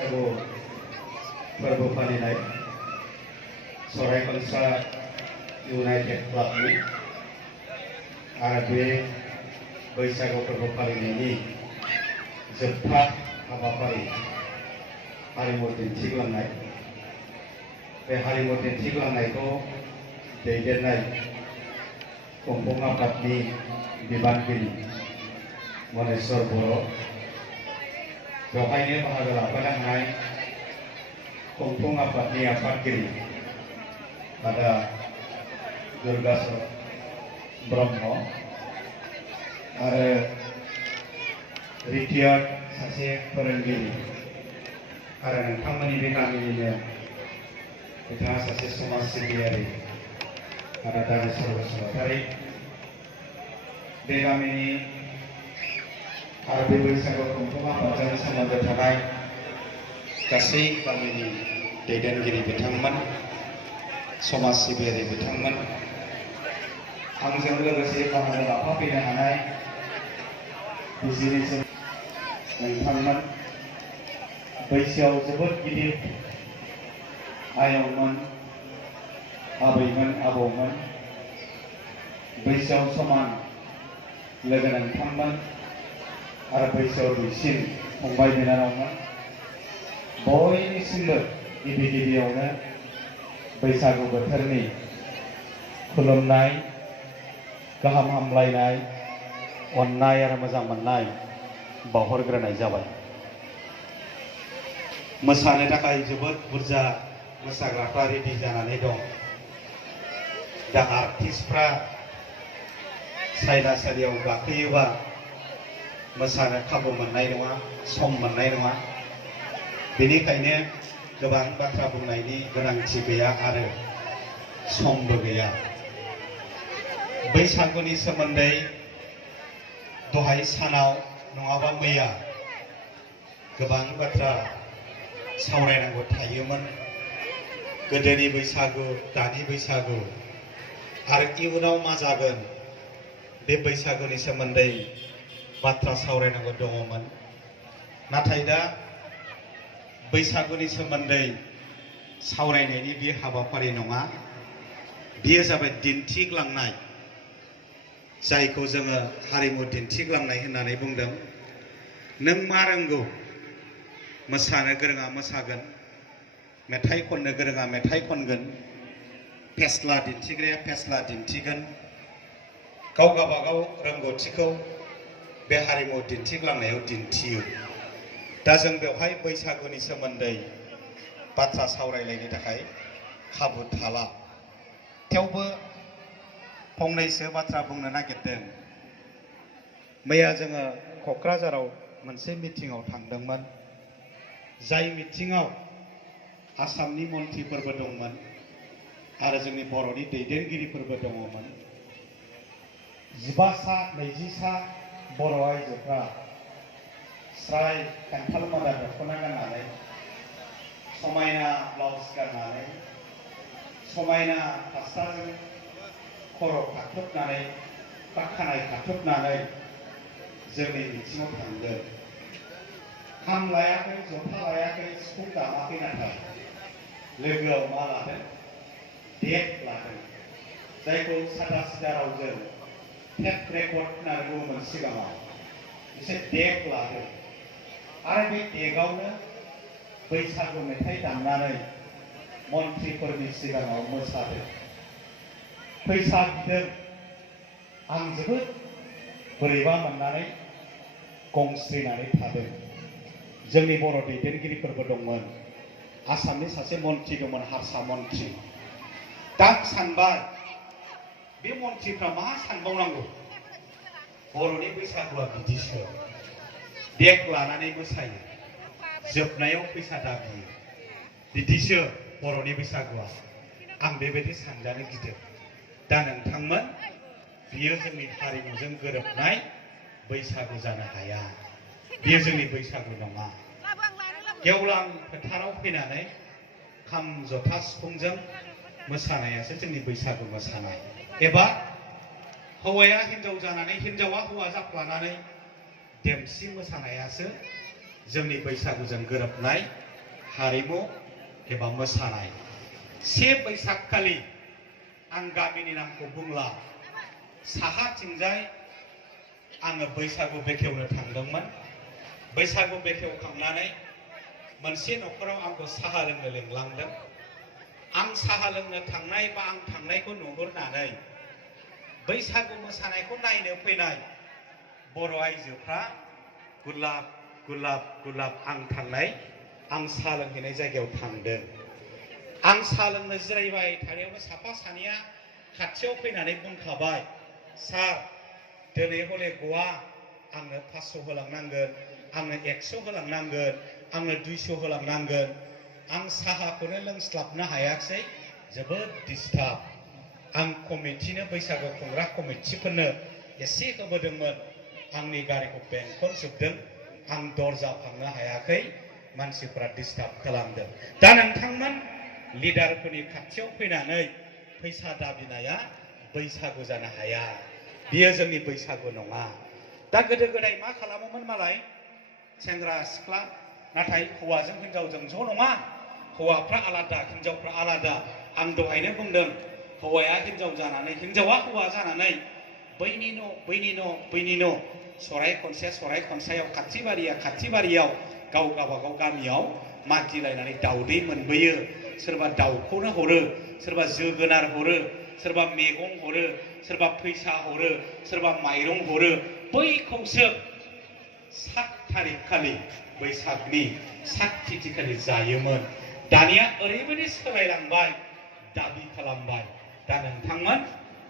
बैसागु फोरबो फालिनाय सरायकलसा इउनाइटेड क्लाबनि आरो बे बैसागु फोरबो फालिनायनि जोबथा हाबाफारि हारिमु दिन्थिग्लांनाय बे हारिमु दिन्थिग्लांनायखौ दैदेननाय खुंफुं आफादनि बिबानगिरि मनेश्वर बर' बेवहायनो बाहागो लाफानो हानाय खुंफुं आफादनि आफादगिरि आदा दुर्गाचर ब्रह्म आरो रिटायार्ड सासे फोरोंगिरि आरो नोंथांमोननि बे गामिनिनो बिथाङा सासे समाज सिबियारि आरो दानेश्वर बसुमतारी बे गामिनि आरो बे बैसागु खुंफुं आफादजों सोमोन्दो थानाय गासै गामिनि दैदेनगिरि बिथांमोन समाज सिबियारि बिथांमोन आंजों लोगोसे बाहागो लाफाफैनो हानाय बिजिनेस नोंथांमोन बैसोआव जोबोद गिदिर आयंमोन आबैमोन आबौमोन बैसोआव समान लोगो नोंथांमोन आरो बैसोआव दुइसिन फंबाय बिनानावमोन बयनिसिमबो गिबि गिबियावनो बैसागु बोथोरनि खुलुमनाय गाहाम हामलायनाय अननाय आरो मोजां मोननाय बावहरग्रोनाय जाबाय। मोसानो थाखाय जोबोद बुरजा मोसाग्राफ्रा रेडि जानानै दं। दा आर्टिस्टफ्रा सायनासालियाव गाखोयोबा मोसानो खाबु मोननाय नङा, सम मोननाय नङा। बेनिखायनो गोबां बाथ्रा बुंनायनि गोनांथि गैया आरो समबो गैया। बैसागुनि सोमोन्दै दहाय सानाव नङाबा मैया गोबां बाथ्रा सावरायनांगौ थायोमोन। गोदोनि बैसागु, दानि बैसागु आरो इयुनाव मा जागोन बे बैसागुनि सोमोन्दै बाथ्रा सावरायनांगौ दङमोन। नाथाय दा बैसागुनि सोमोन्दै सावरायनायनि बे हाबाफारि नङा, बेयो जाबाय दिन्थिग्लांनाय, जायखौ जोङो हारिमु दिन्थिग्लांनाय होननानै बुंदों। नों मा रोंगौ, मोसानो गोरोङा मोसागोन, मेथाइ खननो गोरोङा मेथाइ खनगोन, फेस्ला दिन्थिग्राया फेस्ला दिन्थिगोन। गाव गावबागाव रोंगौथिखौ बे हारिमु दिन्थिग्लांनायाव दिन्थियो। दा जों बेवहाय बैसागुनि सोमोन्दै बाथ्रा सावरायलायनो थाखाय खाबु थाला। थेवबो फंनैसो बाथ्रा बुंनो नागिरदों। मैया जोङो क'क्राझाराव मोनसे मिटिंआव थांदोंमोन। जाय मिटिंआव आसामनि मन्थ्रिफोरबो दंमोन आरो जोंनि बर'नि दैदेनगिरिफोरबो दङमोन। 20सा बर' आइजोफ्रा स्राय खान्थाल मादा दख'ना गाननानै, समायना ब्लाउस गाननानै, समायना फास्राजों खर' खाथुबनानै बा खानाय खाथुबनानै जोंनि मिथिङाव थांदों। खाम लायाखै, जथा लायाखै, सिफुं दामाखै, नाथाय लोगोआव मा लादों? देक लादों। जायखौ सादा सिदा रावजों टेप रेकर्ड होननानै बुङोमोन सिगाङाव। बिसोर देक लादों आरो बे देकआवनो बैसागु मेथाइ दामनानै मन्थ्रिफोरनि सिगाङाव मोसादों। फैसा बिदों। आं जोबोद बोरैबा मोननानै गंस्रिनानै थादों। जोंनि बर' दैदेनगिरिफोरबो दंमोन। आसामनि सासे मन्थ्रि दंमोन, हारसा मन्थ्रि। दा सानबाय बे मन्थ्रिफ्रा मा सानबावनांगौ? बर'नि बैसागुआ बिदिसो, देक लानानै मोसायो, जोबनायाव फैसा दाबियो, बिदिसो बर'नि बैसागुआ। आं बेबायदि सानजानो गिदों। दा नोंथांमोन, बियो जोंनि हारिमुजों गोरोबनाय बैसागु जानो हाया। बियो जोंनि बैसागु नङा। गेवलां फोथाराव फैनानै खाम जथा सिफुंजों मोसानायासो जोंनि बैसागु मोसानाय। एबा हौवाया हिन्जाव जानानै, हिन्जावा हौवा जाफ्लानानै देमसि मोसानायासो जोंनि बैसागुजों गोरोबनाय हारिमु एबा मोसानाय से बैसागखालि आं गामिनि नामखौ बुंला साहाथिंजाय आङो बैसागु बेखेवनो थांदोंमोन बैसागु बेखेवखांनानै मोनसे न'खराव आंखौ साहा लोंनो लिंलांदों आं साहा लोंनो थांनाय बा आं थांनायखौ नुहुरनानै बैसागु मोसानायखौ नायनो फैनाय बर' आइजोफ्रा गुलाब गुलाब गुलाब आं थांनाय आं साहा लोंहैनाय जायगायाव थांदों आं साहा लोंनो जिरायबाय थानायावनो साफा सानैया खाथियाव फैनानै बुंखाबाय सार दिनै हले गवा आंनो 500 होलांनांगोन आंनो 100 होलांनांगोन आंनो 200 होलांनांगोन आं साहाखौनो लोंस्लाबनो हायाखिसै जोबोद डिस्टार्ब आं कमिटिनो बैसागु खुंग्रा कमिटिफोरनो एसे होबोदोंमोन आंनि गारिखौ बेंखनजोबदों आं दरजा फांनो हायाखै मानसिफोरा डिस्टार्ब खालामदों दा नोंथांमोन लिडारफोरनि खाथियाव फैनानै फैसा दाबिनाया बैसागु जानो हाया बियो जोंनि बैसागु नङा दा गोदो गोदाय मा खालामोमोन मालाय सेंग्रा सिख्ला नाथाय हौवाजों हिनजावजों ज' नङा हौवाफ्रा आलादा हिनजावफ्रा आलादा आं दहायनो बुंदों हौवाया हिनजाव जानानै हिनजावा हौवा जानानै बैनि न' सराय खनसायाव खाथि बारियाव गाव गावबागाव गामियाव मागिलायनानै दाउदै मोनबोयो सोरबा दाउखौनो हरो सोरबा जोगोनार हरो सोरबा मैगं हरो सोरबा फैसा हरो सोरबा माइरं हरो बैखौसो 7 तारिख खालि बैसागनि 7 तिथिखालि जायोमोन दानिया ओरैबायदि सोलायलांबाय दाबि खालामबाय दा नोंथांमोन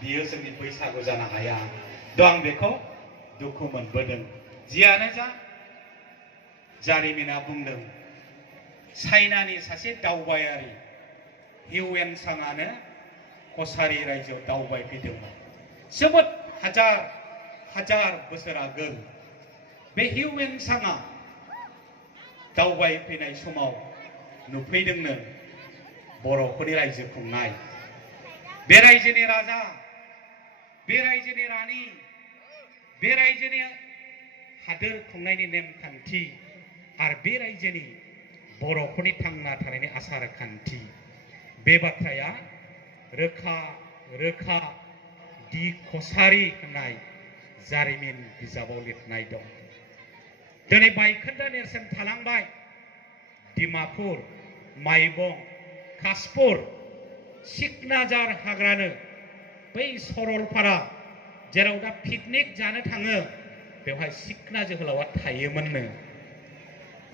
बियो जोंनि बैसागु जानो हाया दा आं बेखौ दुखु मोनबोदों जियानो जा जारिमिना बुंदों चाइनानि सासे दावबायारि हिउएनसांआनो कसारि रायजोआव दावबायफैदोंमोन जोबोद हाजार बोसोर आगोल बे हिउएनसांआ दावबायफैनाय समाव नुफैदोंनो बर'फोरनि रायजो खुंनाय बे रायजोनि राजा बे रायजोनि रानि बे रायजोनि हादोर खुंनायनि नेमखान्थि आरो बे रायजोनि बर'फोरनि थांना थानायनि आसार खान्थि बे बाथ्राया रोखा दि कसारि होननाय जारिमिन बिजाबाव लिरनाय दं दिनै बायखोन्दा नेरसोन थालांबाय डिमापुर माइबं कासपुर सिकनाझार हाग्रानो बै सरलपारा जेराव दा पिकनिक जानो थाङो बेवहाय सिकना जोहोलावा थायोमोननो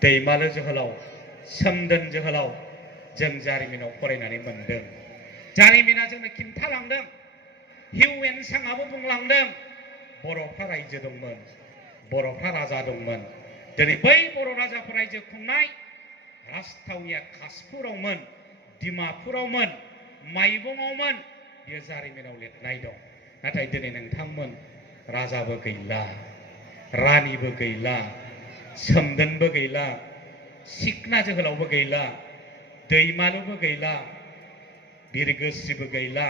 दैमालु जोहोलाव सोमदोन जोहोलाव जों जारिमिनाव फरायनानै मोनदों जारिमिना जोंनो खिन्थालांदों हिउएनसांआबो बुंलांदों बर'फ्रा रायजो दंमोन बर'फ्रा राजा दंमोन दिनै बै बर' राजाफोर रायजो खुंनाय राजथावनिया कासपुरावमोन डिमापुरावमोन माइबंआवमोन बेयो जारिमिनाव लिरनाय दं नाथाय दिनै नोंथांमोन राजाबो गैला रानिबो गैला सोमदोनबो गैला सिकना जोहोलावबो गैला दैमालुबो गैला बिरगोस्रिबो गैला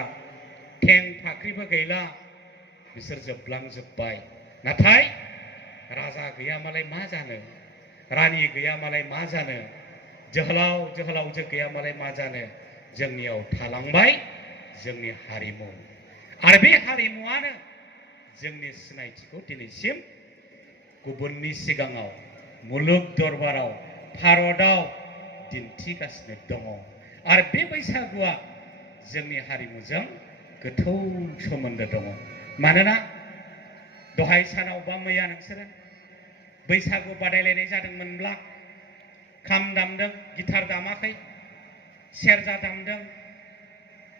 थें फाख्रिबो गैला बिसोर जोबलांजोब्बाय नाथाय राजा गैयामालाय मा जानो रानि गैयामालाय मा जानो जोहोलावजो गैयामालाय मा जानो जोंनियाव थालांबाय जोंनि हारिमु आरो बे हारिमुआनो जोंनि सिनायथिखौ दिनैसिम गुबुननि सिगाङाव मुलुग दरबाराव भारताव दिन्थिगासिनो दङ आरो बे बैसागुआ जोंनि हारिमुजों गोथौ सोमोन्दो दङ मानोना दहाय सानाव बा मैया नोंसोरो बैसागु बादायलायनाय जादोंमोनब्ला खाम दामदों गिटार दामाखै सेरजा दामदों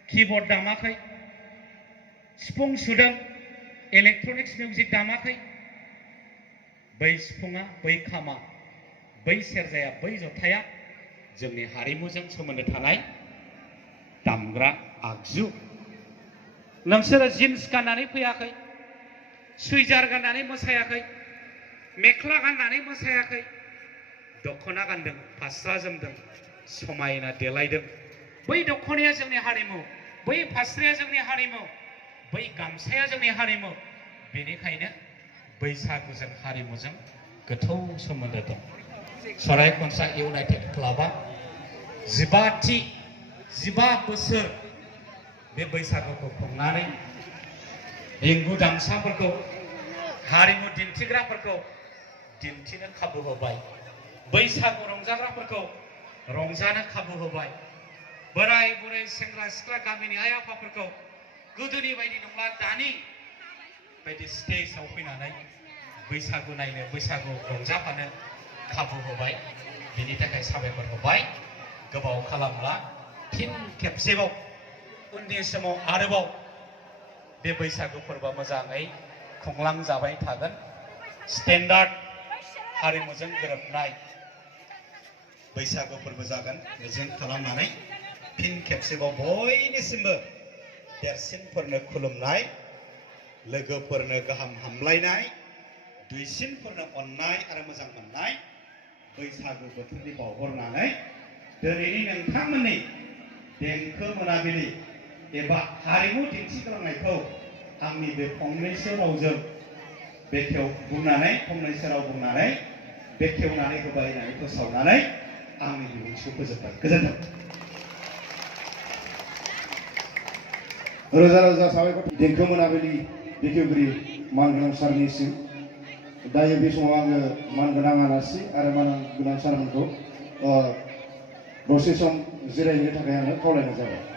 कीबोर्ड दामाखै सिफुं सुदों इलेक्ट्रनिक्स मिउजिक दामाखै बै सिफुङा बै खामा बै सेरजाया बै जथाया जोंनि हारिमुजों सोमोन्दो थानाय दामग्रा आगजु नोंसोरो जिन्स गाननानै फैयाखै सुइजार गाननानै मोसायाखै मेख्ला गाननानै मोसायाखै दख'ना गानदों फास्रा जोमदों समायना देलायदों बै दख'नाया जोंनि हारिमु बै फास्राया जोंनि हारिमु बै गामसाया जोंनि हारिमु बेनिखायनो बैसागुजों हारिमुजों गोथौ सोमोन्दो दं सरायखनसा इउनाइटेड क्लाबा 15 बोसोर बे बैसागुखौ खुंनानै रिंगु दामसाफोरखौ हारिमु दिन्थिग्राफोरखौ दिन्थिनो खाबु होबाय, बैसागु रंजाग्राफोरखौ रंजानो खाबु होबाय, बोराय बुरै सेंग्रा सिख्ला गामिनि आइ आफाफोरखौ गोदोनि बायदि नंला दानि बायदि स्टेजआव फैनानै बैसागु नायनो बैसागु रंजाफानो खाबु होबाय। बिनि थाखाय साबायखर होबाय। गोबाव खालामला फिन खेबसेबाव उननि समाव आरोबाव बे बैसागु फोरबोआ मोजाङै खुंलांजाबाय थागोन। स्टेन्डार्ड हारिमुजों गोरोबनाय बैसागु फोरबो जागोन मिजिं खालामनानै फिन खेबसेबाव बयनिसिमबो देरसिनफोरनो खुलुमनाय, लोगोफोरनो गाहाम हामलायनाय, दुइसिनफोरनो अननाय आरो मोजां मोननाय बैसागु बोथोरनि बावहरनानै दिनैनि नोंथांमोननि देंखो मोनाबिलि एबा हारिमु दिन्थिग्लांनायखौ आंनि बे फंनैसो रावजों फंनैसो राव बुंनानै बेखेवनानै होबाय होननानै फोसावनानै आंनि बिबुंथिखौ फोजोबबाय। गोजोन्थों। रोजा रोजा साबायखर देंखो मोनाबिलि बेखेवगिरि मानगोनां सारनिसिम। दायो बे समाव आङो मानगोनां आलासि आरो मानगोनां सारमोनखौ दसे सम जिरायनो थाखाय आङो खावलायनाय जाबाय।